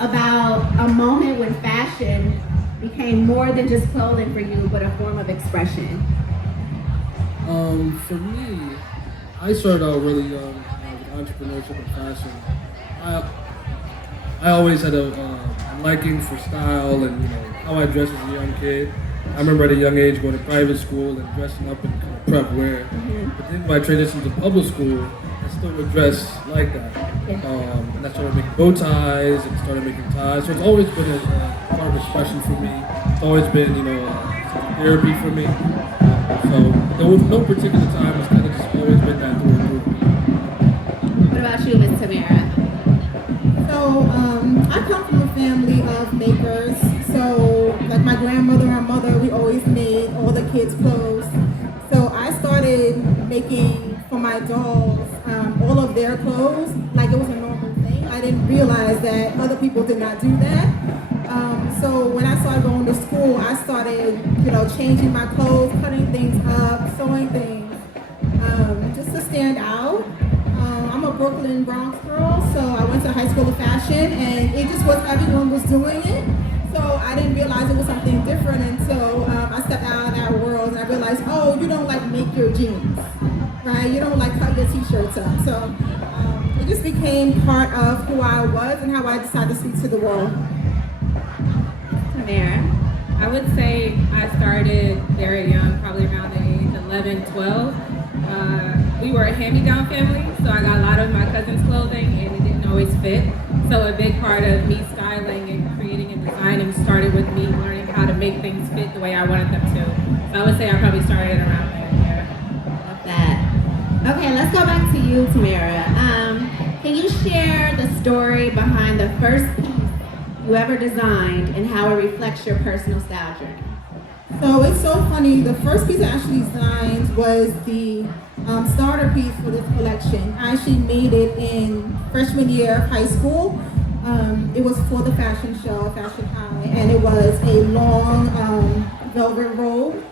about a moment when fashion became more than just clothing for you, but a form of expression. For me, I started out really young with entrepreneurship and fashion. I I always had a liking for style and how I dressed as a young kid. I remember at a young age going to private school and dressing up in kind of prep wear. But then when I transitioned to public school, I still would dress like that. And I started making bow ties and started making ties. So it's always been a part of expression for me. It's always been therapy for me. So there was no particular time. It's kind of just always been that through. What about you, Miss Tamara? So I come from a family of makers. So like my grandmother and mother, we always made all the kids' clothes. So I started making for my dolls all of their clothes like it was a normal thing. I didn't realize that other people did not do that. So when I started going to school, I started, changing my clothes, cutting things up, sewing things, just to stand out. I'm a Brooklyn Bronx girl, so I went to high school of fashion, and it just was everyone was doing it. So I didn't realize it was something different until I stepped out of that world, and I realized, oh, you don't like make your jeans, right? You don't like cut your t-shirts up. So it just became part of who I was and how I decided to speak to the world. Tamara? I would say I started very young, probably around the age 11, 12. We were a hand-me-down family, so I got a lot of my cousin's clothing and it didn't always fit. So a big part of me styling and creating and designing started with me learning how to make things fit the way I wanted them to. So I would say I probably started around there, yeah. Love that. Okay, let's go back to you, Tamara. Can you share the story behind the first piece you ever designed and how it reflects your personal style journey? So it's so funny. The first piece I actually designed was the starter piece for this collection. I actually made it in freshman year of high school. It was for the fashion show, Fashion High, and it was a long velvet robe,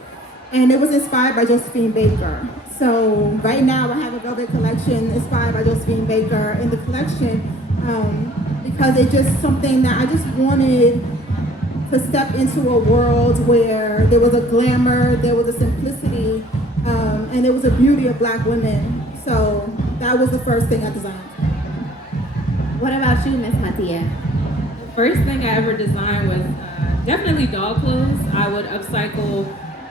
and it was inspired by Josephine Baker. So right now I have a velvet collection inspired by Josephine Baker in the collection because it's just something that I just wanted to step into a world where there was a glamour, there was a simplicity, and there was a beauty of Black women. So that was the first thing I designed. What about you, Miss Matia? The first thing I ever designed was definitely doll clothes. I would upcycle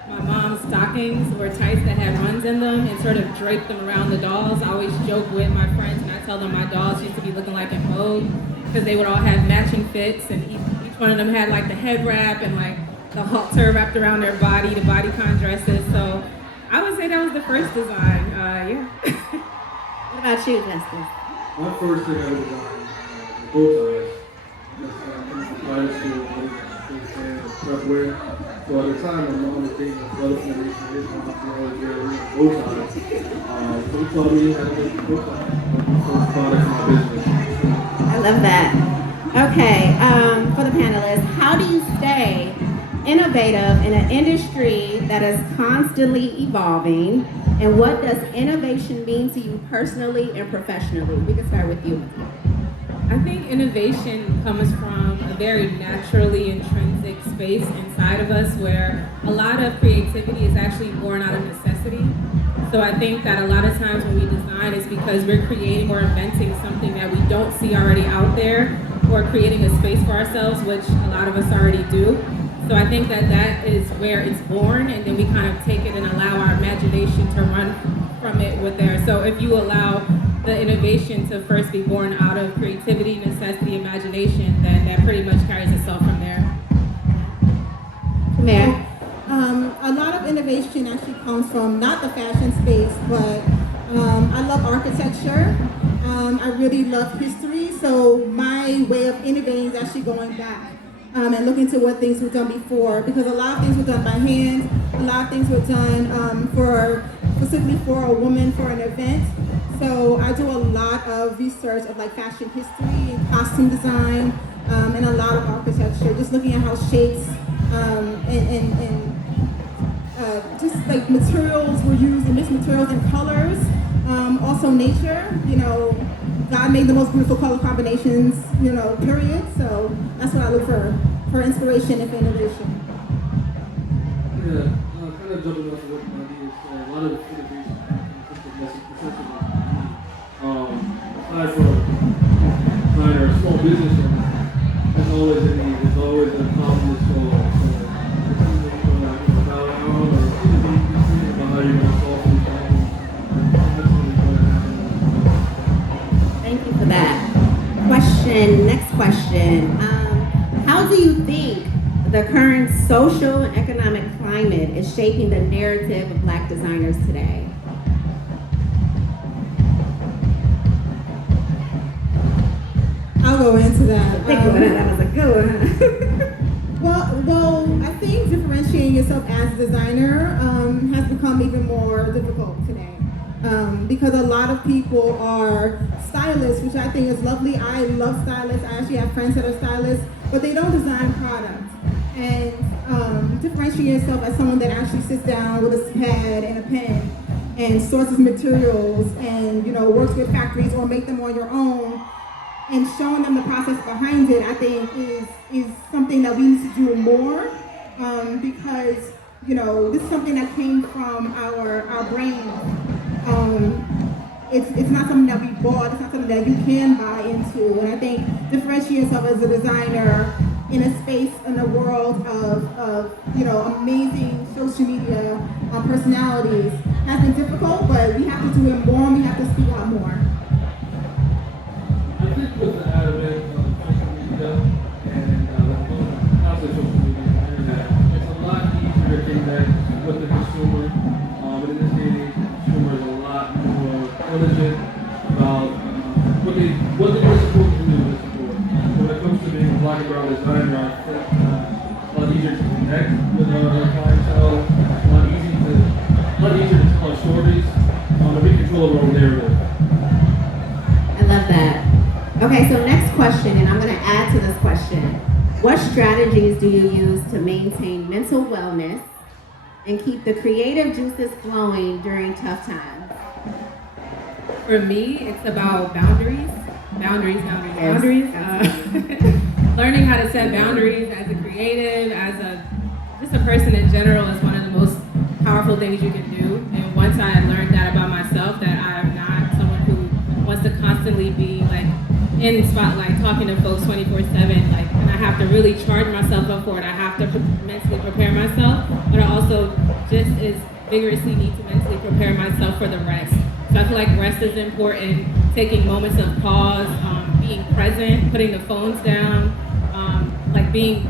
my mom's stockings or tights that had runs in them and sort of drape them around the dolls. I always joke with my friends and I tell them my dolls used to be looking like in Vogue because they would all have matching fits and each one of them had like the head wrap and like the halter wrapped around their body, the bodycon dresses. So I would say that was the first design, yeah. What about you, Justice? My first thing I ever designed bow ties. That's private school, prep wear. So at the time, my mom was dating a brother from his mom, she always wear bow ties. So he taught me how to make bow ties. First product in my business. I love that. Okay, for the panelists, how do you stay innovative in an industry that is constantly evolving? And what does innovation mean to you personally and professionally? We can start with you. I think innovation comes from a very naturally intrinsic space inside of us where a lot of creativity is actually born out of necessity. So I think that a lot of times when we design, it's because we're creating or inventing something that we don't see already out there, or creating a space for ourselves, which a lot of us already do. So I think that that is where it's born, and then we kind of take it and allow our imagination to run from it with there. So if you allow the innovation to first be born out of creativity, necessity, imagination, then that pretty much carries itself from there. Tamara? A lot of innovation actually comes from not the fashion space, but I love architecture. I really love history, so my way of innovating is actually going back and looking to what things were done before, because a lot of things were done by hand, a lot of things were done specifically for a woman for an event. So I do a lot of research of like fashion history and costume design and a lot of architecture, just looking at how shapes and just like materials were used and mixed materials and colors. Also nature, God made the most beautiful color combinations, period. So that's what I look for inspiration and for innovation. Yeah, kind of jumping off of what Nadia said, a lot of the innovation aside from designer, a small business owner, there's always a need, there's always a problem to solve. So it's either going to about out or it's either be thinking about how you're going to solve these problems. That's really going to happen. Thank you for that. Next question. How do you think the current social and economic climate is shaping the narrative of Black designers today? I'll go into that. That was a good one. Well, I think differentiating yourself as a designer has become even more difficult today. Because a lot of people are stylists, which I think is lovely. I love stylists. I actually have friends that are stylists, but they don't design products. And differentiating yourself as someone that actually sits down with a pad and a pen and sources materials and works with factories or make them on your own and showing them the process behind it, I think is something that we need to do more because this is something that came from our brains. It's not something that we bought. It's not something that you can buy into. And I think differentiating yourself as a designer in a space, in a world of amazing social media personalities has been difficult, but we have to do it more and we have to speak out more. I think with the advent of social media and not social media and the internet, it's a lot easier to connect with the consumer. But in this day and age, the consumer is a lot more diligent about what they're supposed to do in this sport. When it comes to being a Black and brown designer, I think it's a lot easier to connect with our clientele. It's a lot easier to tell our stories. And we control our own narrative. I love that. Okay, so next question, and I'm going to add to this question. What strategies do you use to maintain mental wellness and keep the creative juices flowing during tough times? For me, it's about boundaries. Boundaries. Learning how to set boundaries as a creative, just a person in general is one of the most powerful things you can do. And once I learned that about myself, that I'm not someone who wants to constantly be in the spotlight talking to folks 24/7, and I have to really charge myself up for it. I have to mentally prepare myself, but I also just as vigorously need to mentally prepare myself for the rest. So I feel like rest is important, taking moments of pause, being present, putting the phones down,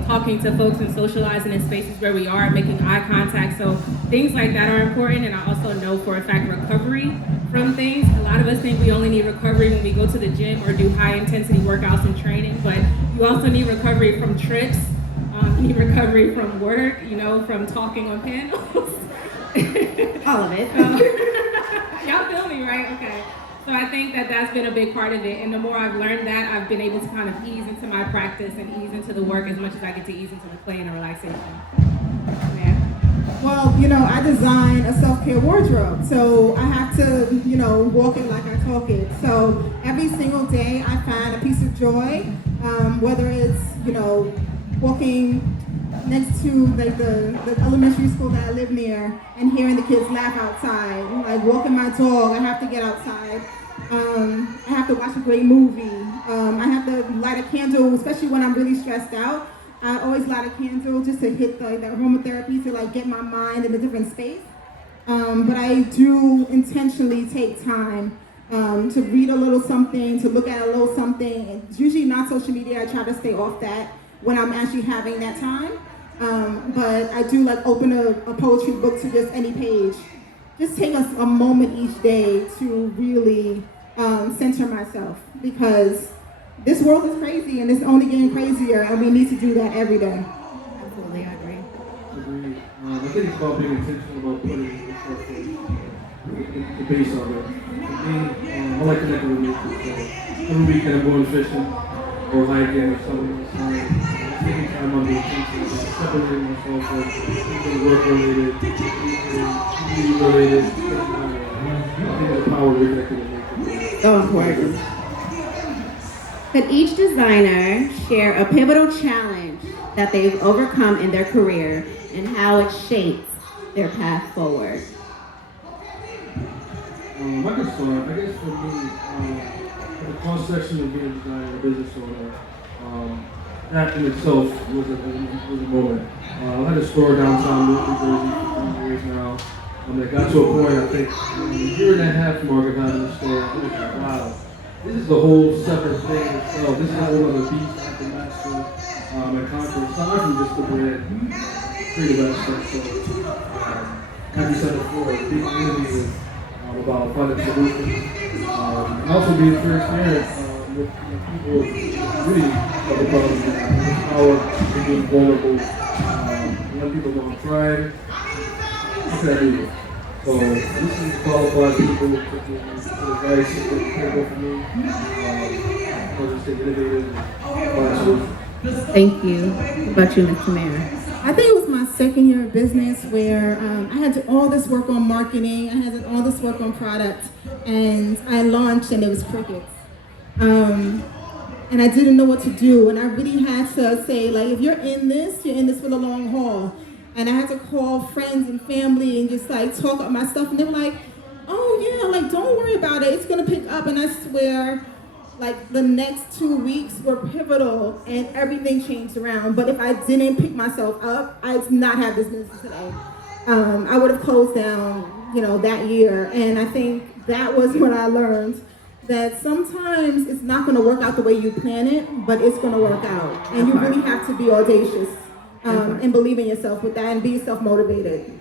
talking to folks and socializing in spaces where we are, making eye contact. So things like that are important, and I also know for a fact recovery from things. A lot of us think we only need recovery when we go to the gym or do high intensity workouts and training, but you also need recovery from trips, you need recovery from work, from talking on panels. All of it. Y'all feel me, right? Okay. So I think that that's been a big part of it, and the more I've learned that, I've been able to kind of ease into my practice and ease into the work as much as I get to ease into the play and the relaxation. Yeah. Well, I design a self-care wardrobe, so I have to, walk it like I talk it. So every single day I find a piece of joy, whether it's, walking next to the elementary school that I live near and hearing the kids laugh outside, walking my dog, I have to get outside. I have to watch a great movie. I have to light a candle, especially when I'm really stressed out. I always light a candle just to hit the aromatherapy to get my mind in a different space. But I do intentionally take time to read a little something, to look at a little something. It's usually not social media. I try to stay off that when I'm actually having that time. But I do open a poetry book to just any page. Just take a moment each day to really center myself, because this world is crazy and it's only getting crazier, and we need to do that every day. Absolutely, I agree. Agreed. I think it's about being intentional about putting yourself the base of it. For me, I like connecting with nature. So every weekend I'm going fishing or hiking or something. Taking time on the intention, separating myself from anything work related, anything related. I think the power of reconnecting with nature. So important. Could each designer share a pivotal challenge that they've overcome in their career and how it shapes their path forward? I can start. I guess for me, the cross section of being a designer and a business owner, that in itself was a moment. I had a store downtown Newark, New Jersey for 3 years now. It got to a point, I think, a year and a half mark of having the store. I was like, wow, this is the whole separate thing in itself. This is a whole other beast I have to master and conquer. Aside from just the brand, creative aspect. So, like you said before, being innovative about finding solutions. And also being transparent with people really have the problems and the power of being vulnerable. Young people know I'm trying. How can I do this? So this is qualified people to give advice that can go for me. I'll just stay innovative and find solutions. Thank you. What about you, Ms. Tamara? I think it was my second year of business where I had to all this work on marketing, I had to all this work on product, and I launched and it was crickets. And I didn't know what to do, and I really had to say, like, if you're in this for the long haul. And I had to call friends and family and just like talk about my stuff, and they were like, oh yeah, like don't worry about it, it's gonna pick up. And I swear, like the next 2 weeks were pivotal and everything changed around. But if I didn't pick myself up, I'd not have this business today. I would have closed down, that year. And I think that was when I learned that sometimes it's not gonna work out the way you plan it, but it's gonna work out. And you really have to be audacious and believe in yourself with that and be self-motivated.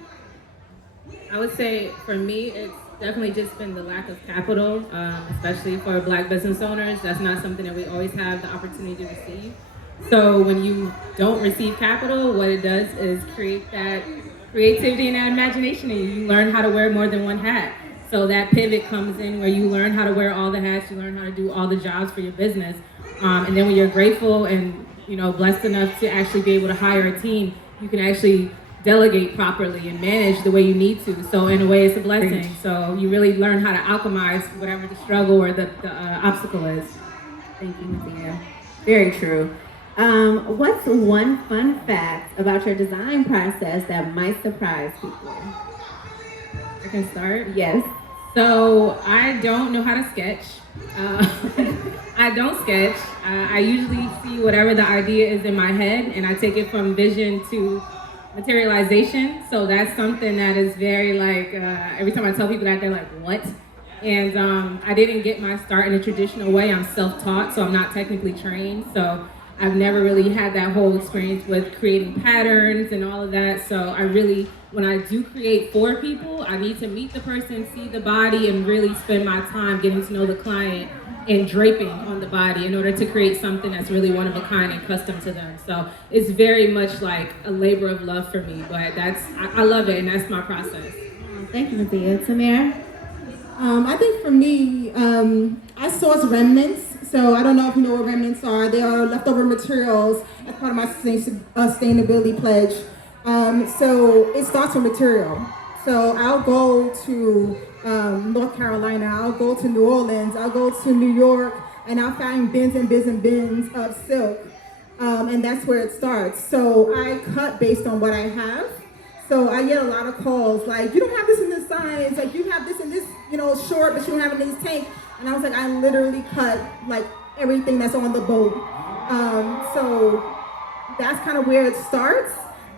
I would say for me, it's definitely just been the lack of capital, especially for Black business owners. That's not something that we always have the opportunity to receive. So when you don't receive capital, what it does is create that creativity and that imagination, and you learn how to wear more than one hat. So that pivot comes in where you learn how to wear all the hats, you learn how to do all the jobs for your business. And then when you're grateful and blessed enough to actually be able to hire a team, you can actually delegate properly and manage the way you need to. So in a way, it's a blessing. So you really learn how to alchemize whatever the struggle or the obstacle is. Thank you, Nathia. Very true. What's one fun fact about your design process that might surprise people? I can start? Yes. So I don't know how to sketch. I don't sketch. I usually see whatever the idea is in my head, and I take it from vision to materialization. So that's something that is very every time I tell people that, they're like, what? And I didn't get my start in a traditional way. I'm self-taught, so I'm not technically trained. So I've never really had that whole experience with creating patterns and all of that. So I really, when I do create for people, I need to meet the person, see the body, and really spend my time getting to know the client and draping on the body in order to create something that's really one of a kind and custom to them. So it's very much like a labor of love for me, but I love it, and that's my process. Thank you, Nathia. Tamara? I think for me, I source remnants. So I don't know if you know what remnants are. They are leftover materials as part of my sustainability pledge. So it starts with material. So I'll go to North Carolina, I'll go to New Orleans, I'll go to New York, and I'll find bins and bins and bins of silk. And that's where it starts. So I cut based on what I have. So I get a lot of calls like, you don't have this in this size, like you have this in this, short, but you don't have it in this tank. And I was like, I literally cut like everything that's on the boat. So that's kind of where it starts.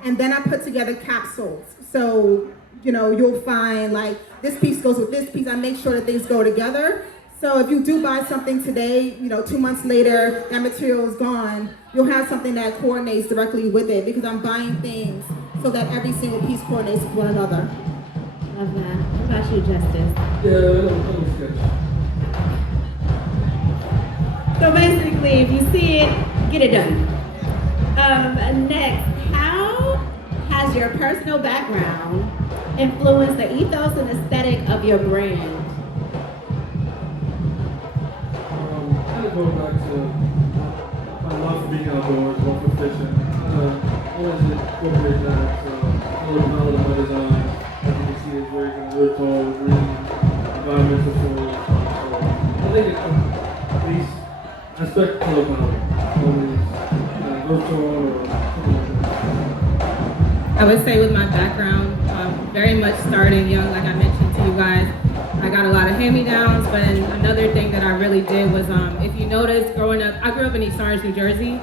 And then I put together capsules. So, you'll find like this piece goes with this piece. I make sure that things go together. So if you do buy something today, 2 months later, that material is gone, you'll have something that coordinates directly with it because I'm buying things so that every single piece coordinates with one another. Love that. What about you, Justice? Yeah, I don't sketch. So basically, if you see it, get it done. Next, how has your personal background influenced the ethos and aesthetic of your brand? Kind of going back to my love for being outdoors, love for fishing. Always incorporate that. So, all of my design, as you can see, is very kind of earthful, green, environmental. So I think it at least aspect of always go to or something like that? I would say with my background, very much starting young, like I mentioned to you guys, I got a lot of hand-me-downs, but then another thing that I really did was, if you notice, growing up, I grew up in East Orange, New Jersey.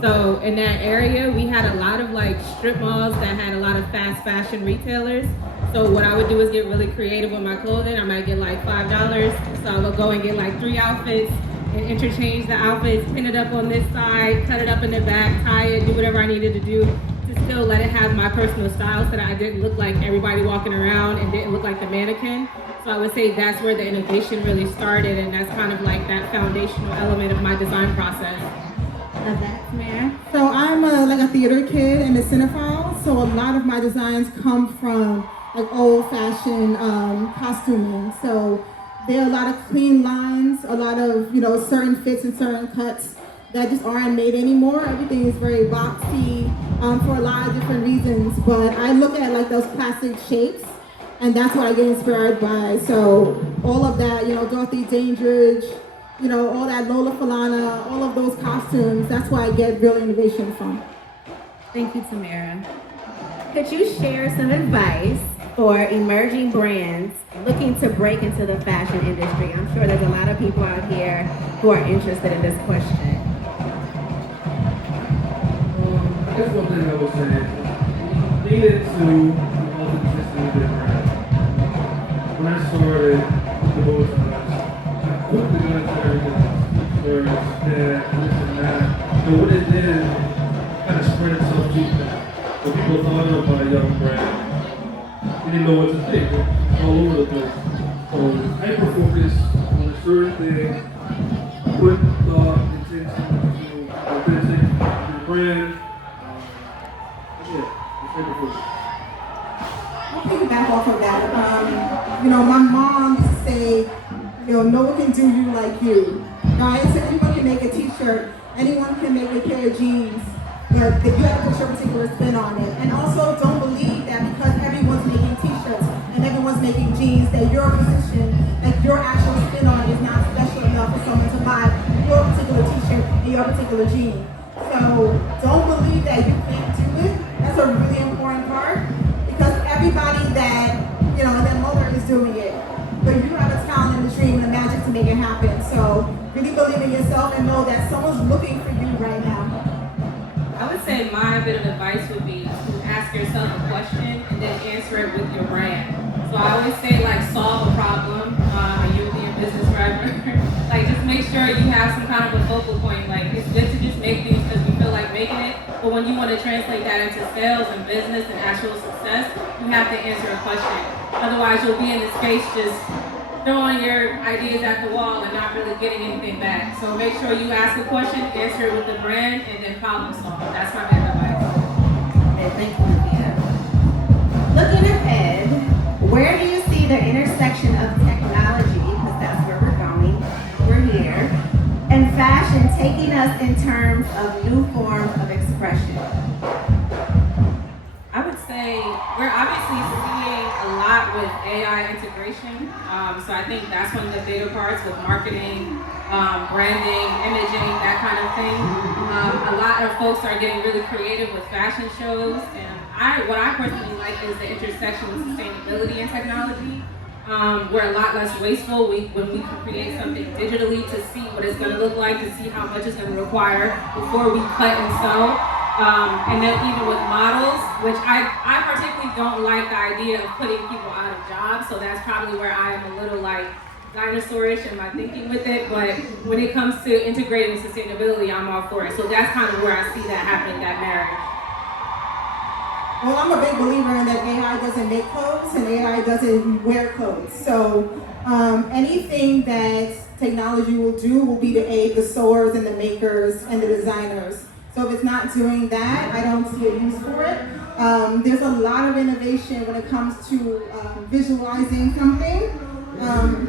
So in that area, we had a lot of like strip malls that had a lot of fast fashion retailers. So what I would do is get really creative with my clothing. I might get like $5. So I would go and get like 3 outfits and interchange the outfits, pin it up on this side, cut it up in the back, tie it, do whatever I needed to do to still let it have my personal style so that I didn't look like everybody walking around and didn't look like the mannequin. So I would say that's where the innovation really started, and that's kind of like that foundational element of my design process. Love that, Samara. So I'm like a theater kid and a cinephile, so a lot of my designs come from like old-fashioned costuming. So there are a lot of clean lines, a lot of certain fits and certain cuts that just aren't made anymore. Everything is very boxy for a lot of different reasons. But I look at like those classic shapes, and that's what I get inspired by. So all of that, Dorothy Dandridge, all that Lola Falana, all of those costumes, that's where I get real innovation from. Thank you, Samara. Could you share some advice for emerging brands looking to break into the fashion industry? I'm sure there's a lot of people out here who are interested in this question. I guess one thing I would say is lean into authenticity of the brand. When I started the boat I put the guns and everything, first, that, this and that. So what it did, kind of spread itself too fast. So people thought of a young brand, they didn't know what to think. It's all over the place. So hyper focus on a certain thing, put thought, intention into authentic your brand. I'll piggyback off of that. My mom used to say, no one can do you like you, right? So anyone can make a t-shirt, anyone can make a pair of jeans, but you have to put your particular spin on it. And also don't believe that because everyone's making t-shirts and everyone's making jeans, that your position, like your actual spin on it is not special enough for someone to buy your particular t-shirt and your particular jean. So don't believe that you can't do it. That's a really important part because everybody that mother is doing it. But you have a talent and a dream and a magic to make it happen. So really believe in yourself and know that someone's looking for you right now. I would say my bit of advice would be to ask yourself a question and then answer it with your brand. So I always say solve a problem, and you'll be in business forever. Just make sure you have some kind of a focal point. It's good to just make things because we feel like making it, but when you want to translate that into sales and business and actual success, you have to answer a question. Otherwise, you'll be in the space just throwing your ideas at the wall and not really getting anything back. So make sure you ask a question, answer it with the brand, and then problem solve. That's my best advice. Okay, thank you, Nadia. Looking ahead, where do you see the intersection of technology, because that's where we're going, we're here, and fashion taking us in terms of new forms of expression? I would say we're obviously seeing a lot with AI integration. So I think that's one of the bigger parts with marketing, branding, imaging, that kind of thing. A lot of folks are getting really creative with fashion shows. And what I personally like is the intersection with sustainability and technology. We're a lot less wasteful when we can create something digitally to see what it's going to look like, to see how much it's going to require before we cut and sew. And then even with models, which I particularly don't like the idea of putting people out of jobs, so that's probably where I am a little dinosaurish in my thinking with it, but when it comes to integrating sustainability, I'm all for it. So that's kind of where I see that happening, that marriage. Well, I'm a big believer in that AI doesn't make clothes and AI doesn't wear clothes. So anything that technology will do will be to aid the sewers and the makers and the designers. So if it's not doing that, I don't see a use for it. There's a lot of innovation when it comes to visualizing something,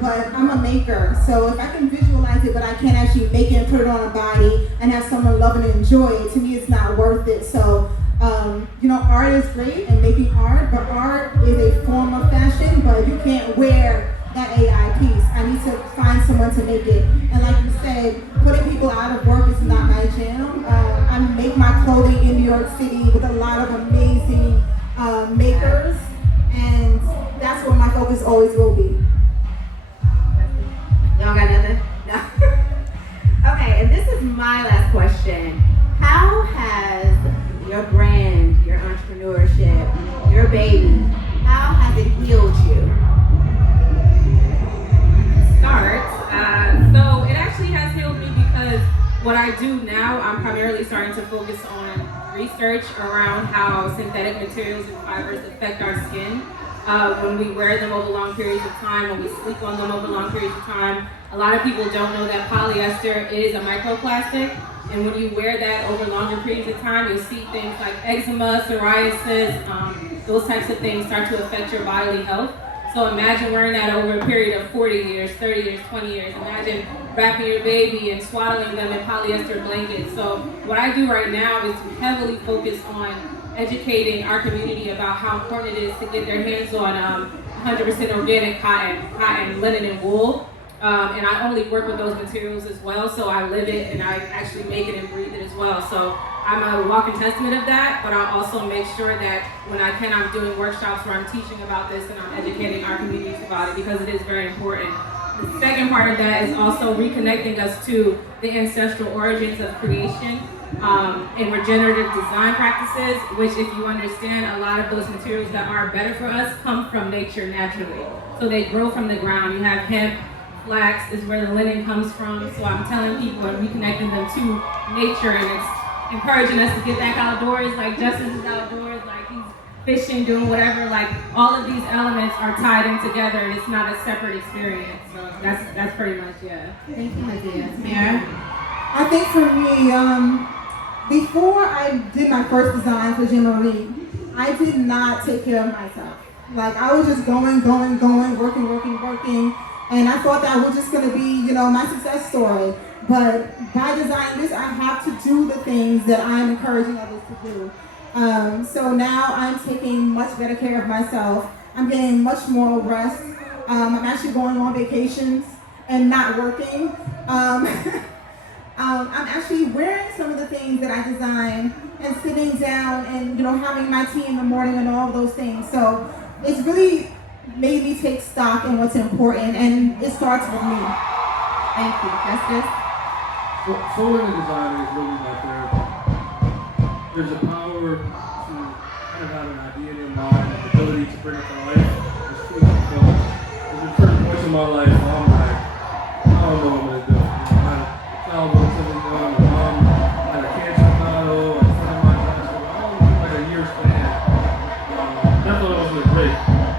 but I'm a maker. So if I can visualize it, but I can't actually make it and put it on a body and have someone love it and enjoy it, to me it's not worth it. So, art is great and making art, but art is a form of fashion, but you can't wear that AI piece. I need to find someone to make it. And like you said, said, putting people out of work is not my jam. I make my clothing in New York City with a lot of amazing makers, and that's where my focus always will be. Y'all got nothing? No. Okay, and this is my last question. How has your brand, your entrepreneurship, your baby, how has it healed you? So it actually has healed me because what I do now, I'm primarily starting to focus on research around how synthetic materials and fibers affect our skin. When we wear them over long periods of time, when we sleep on them over long periods of time, a lot of people don't know that polyester is a microplastic. And when you wear that over longer periods of time, you'll see things like eczema, psoriasis, those types of things start to affect your bodily health. So imagine wearing that over a period of 40 years, 30 years, 20 years. Imagine wrapping your baby and swaddling them in polyester blankets. So what I do right now is to heavily focus on educating our community about how important it is to get their hands on 100% organic cotton, linen, and wool. And I only work with those materials as well, so I live it and I actually make it and breathe it as well. So I'm a walking testament of that, but I also make sure that when I can, I'm doing workshops where I'm teaching about this and I'm educating our communities about it because it is very important. The second part of that is also reconnecting us to the ancestral origins of creation and regenerative design practices, which if you understand, a lot of those materials that are better for us come from nature naturally. So they grow from the ground. You have hemp, flax is where the linen comes from. So I'm telling people and reconnecting them to nature, and it's encouraging us to get back outdoors, like Justice is outdoors, like he's fishing, doing whatever, like all of these elements are tied in together and it's not a separate experience. So that's pretty much, yeah. Thank you, Matia. Mara? I think for me, before I did my first design for Jean Marie, I did not take care of myself. Like I was just going, working. And I thought that was just gonna be, my success story. But by designing this, I have to do the things that I'm encouraging others to do. So now I'm taking much better care of myself. I'm getting much more rest. I'm actually going on vacations and not working. I'm actually wearing some of the things that I designed and sitting down and having my tea in the morning and all of those things. So it's really made me take stock in what's important, and it starts with me. Thank you. Justice? Sewing and design is really my therapy. There's a power to kind of have an idea in your mind, the ability to bring it to life. It's truly fulfilling. There's certain points in my life where I'm like, I don't know what I'm going to do. I had a child with something going, my mom had a cancer battle, a friend of mine passed away. I don't know, like a year's span. I thought it was really great.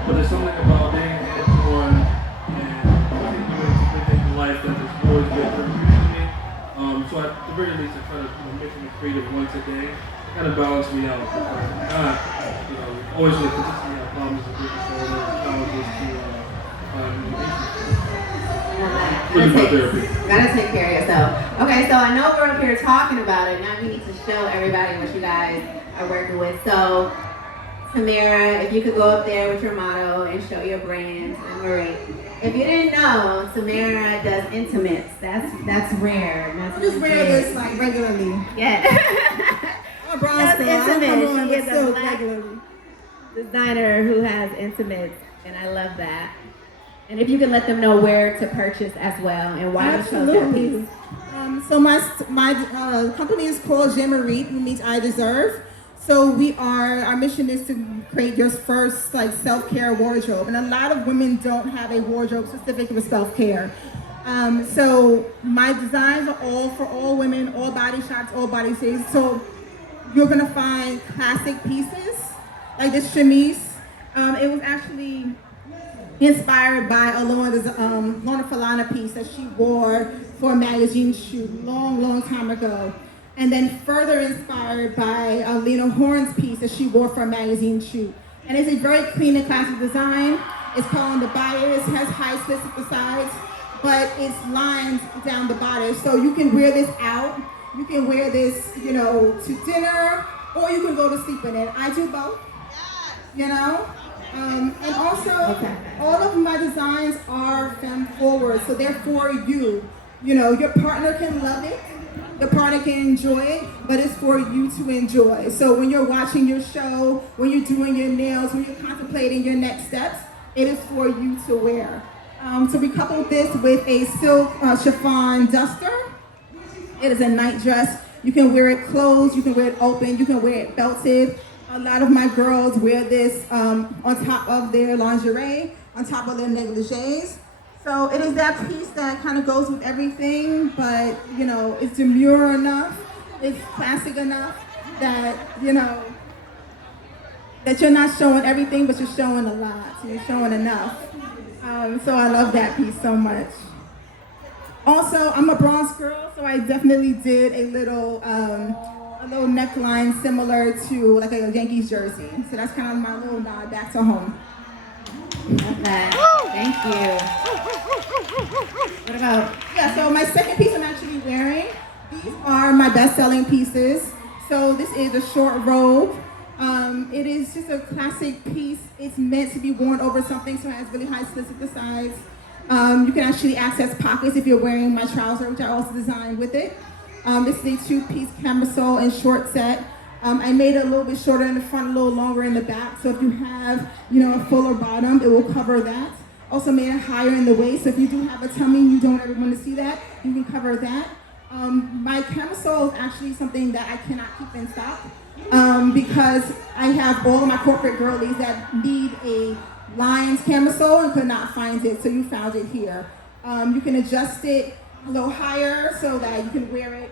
But there's something about being hands-on and continuing to bring things to life that has always been very new to me. So at the very least, I try to make something creative once a day to kind of balance me out. Always really consistently have problems with bringing forward challenges to really my therapy. Gotta take care of yourself. Okay, so I know we're up here talking about it. Now we need to show everybody what you guys are working with. So Tamara, if you could go up there with your motto and show your brand, and Marie. If you didn't know, Tamara does intimates. That's rare. I just wear this like regularly. Yeah. I'm a bronze That's girl. I come intimate. on She with is a silk black regularly. designer who has intimates, and I love that. And if you can let them know where to purchase as well and why you chose that piece. So my company is called Jean Marie, which means I deserve. So our mission is to create your first self-care wardrobe. And a lot of women don't have a wardrobe specific for self-care. So my designs are all for all women, all body shops, all body shapes. So you're gonna find classic pieces, like this chemise. It was actually inspired by a Lorna Falana piece that she wore for a magazine shoot long time ago. And then further inspired by Lena Horne's piece that she wore for a magazine shoot. And it's a very clean and classic design. It's called on the bias, has high slits at the sides, but it's lined down the bodice. So you can wear this out. You can wear this, to dinner, or you can go to sleep in it. I do both, And also, all of my designs are femme forward, so they're for you. You know, your partner can love it, your partner can enjoy it, but it's for you to enjoy. So when you're watching your show, when you're doing your nails, when you're contemplating your next steps, it is for you to wear. So we coupled this with a silk chiffon duster. It is a night dress. You can wear it closed, you can wear it open, you can wear it belted. A lot of my girls wear this on top of their lingerie, on top of their negligees. So it is that piece that kind of goes with everything, but you know, it's demure enough, it's classic enough that, you know, that you're not showing everything, but you're showing a lot, so you're showing enough. So I love that piece so much. Also, I'm a bronze girl, so I definitely did a little neckline similar to like a Yankees jersey. So that's kind of my little nod back to home. Love that. Thank you. What about? Yeah, so my second piece I'm actually wearing, these are my best-selling pieces. So this is a short robe. It is just a classic piece. It's meant to be worn over something, so it has really high slits at the sides. You can actually access pockets if you're wearing my trouser, which I also designed with it. This is a two-piece camisole and short set. I made it a little bit shorter in the front, a little longer in the back. So if you have, you know, a fuller bottom, it will cover that. Also made it higher in the waist. So if you do have a tummy and you don't ever want to see that, you can cover that. My camisole is actually something that I cannot keep in stock because I have all of my corporate girlies that need a Lion's camisole and could not find it, so you found it here. You can adjust it a little higher so that you can wear it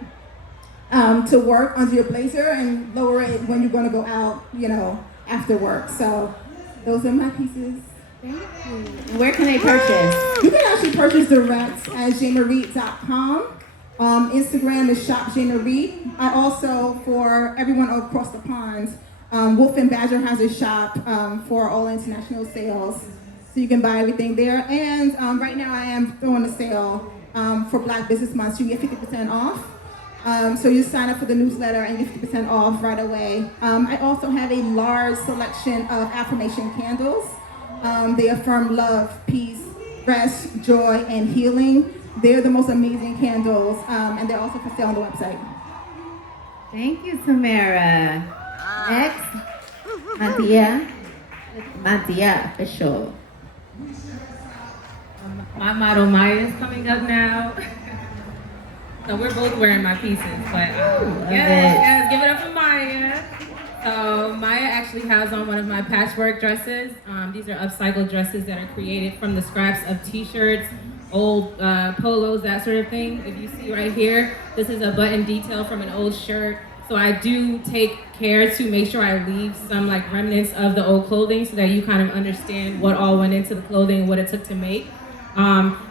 to work under your blazer and lower it when you're going to go out, you know, after work. So those are my pieces. Thank you. Where can they purchase? You can actually purchase direct at janareed.com. Instagram is Shop Jana Reed. I also, for everyone across the pond, Wolf and Badger has a shop for all international sales. So you can buy everything there. And right now I am throwing a sale for Black Business Month. You get 50% off. So you sign up for the newsletter and get 50% off right away. I also have a large selection of affirmation candles. They affirm love, peace, rest, joy, and healing. They're the most amazing candles, and they're also for sale on the website. Thank you, Tamara. Next, Mantia Official. My model Maya is coming up now. So we're both wearing my pieces, but yes, give it up for Maya. So Maya actually has on one of my patchwork dresses. These are upcycled dresses that are created from the scraps of t-shirts, old polos, that sort of thing. If you see right here, this is a button detail from an old shirt. So I do take care to make sure I leave some like remnants of the old clothing so that you kind of understand what all went into the clothing and what it took to make.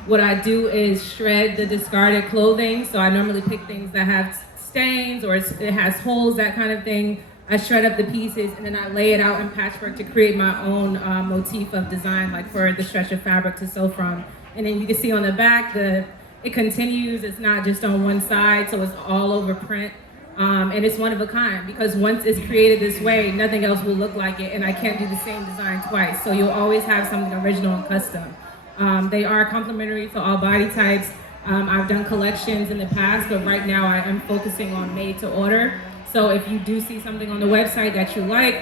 What I do is shred the discarded clothing. So I normally pick things that have stains or it has holes, that kind of thing. I shred up the pieces and then I lay it out in patchwork to create my own motif of design, like for the stretch of fabric to sew from. And then you can see on the back, it continues. It's not just on one side, so it's all over print. And it's one of a kind because once it's created this way, nothing else will look like it, and I can't do the same design twice. So you'll always have something original and custom. They are complementary to all body types. I've done collections in the past, but right now I am focusing on made to order. So if you do see something on the website that you like,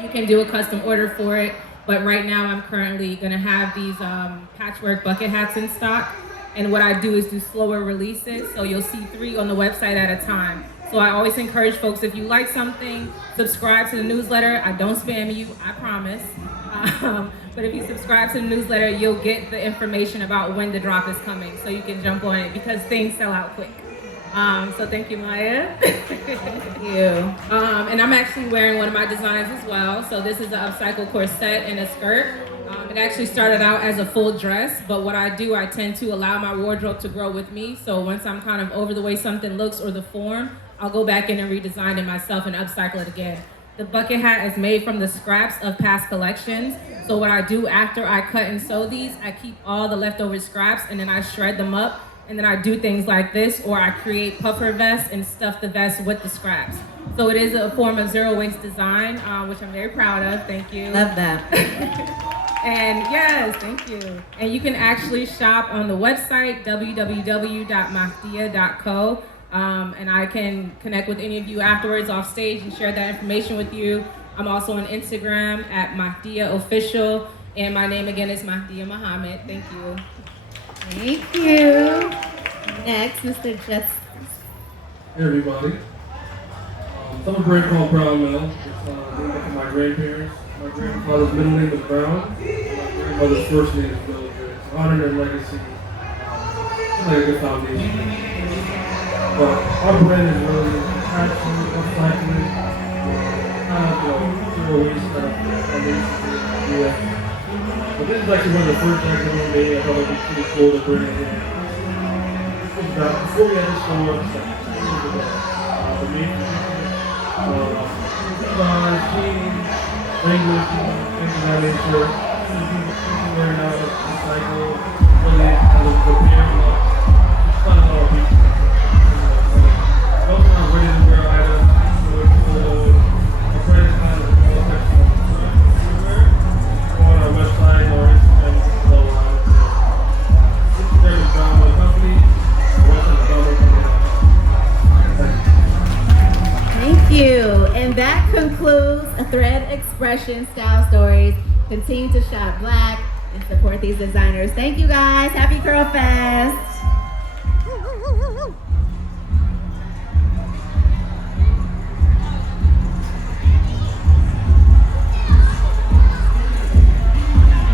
you can do a custom order for it. But right now I'm currently gonna have these patchwork bucket hats in stock. And what I do is do slower releases. So you'll see 3 on the website at a time. So I always encourage folks, if you like something, subscribe to the newsletter. I don't spam you, I promise. But if you subscribe to the newsletter, you'll get the information about when the drop is coming so you can jump on it because things sell out quick. So thank you, Maya. Thank you. And I'm actually wearing one of my designs as well. So this is an upcycled corset and a skirt. It actually started out as a full dress, but what I do, I tend to allow my wardrobe to grow with me. So once I'm kind of over the way something looks or the form, I'll go back in and redesign it myself and upcycle it again. The bucket hat is made from the scraps of past collections. So what I do after I cut and sew these, I keep all the leftover scraps and then I shred them up. And then I do things like this, or I create puffer vests and stuff the vest with the scraps. So it is a form of zero waste design, which I'm very proud of. Thank you. Love that. And yes, thank you. And you can actually shop on the website, www.mahdia.co. And I can connect with any of you afterwards off stage and share that information with you. I'm also on Instagram at Mahdia Official. And my name again is Mahdia Muhammad. Thank you. Thank you. Next, Mr. Justice. Hey everybody. So I'm a brand called Brown Mill. It's named after my grandparents. My grandfather's middle name is Brown. My grandmother's first name is Mildred. So honor their legacy. It's like a good foundation. But our brand is really compassion, recycling, zero waste stuff, foundation for the US. But this is actually one of the first things that we made. I thought it would be pretty cool to bring it in. Before we had the store, the main jeans, Wranglers, things of that nature. People wearing out of recycle, really prepare just fun all week. Those are ready to wear items, the brand has all types of everywhere. Go on our website or Instagram, below our Instagram is Brown Mill Company. Thank you. And that concludes Thread Expression Style Stories. Continue to shop black and support these designers. Thank you guys. Happy Curlfest.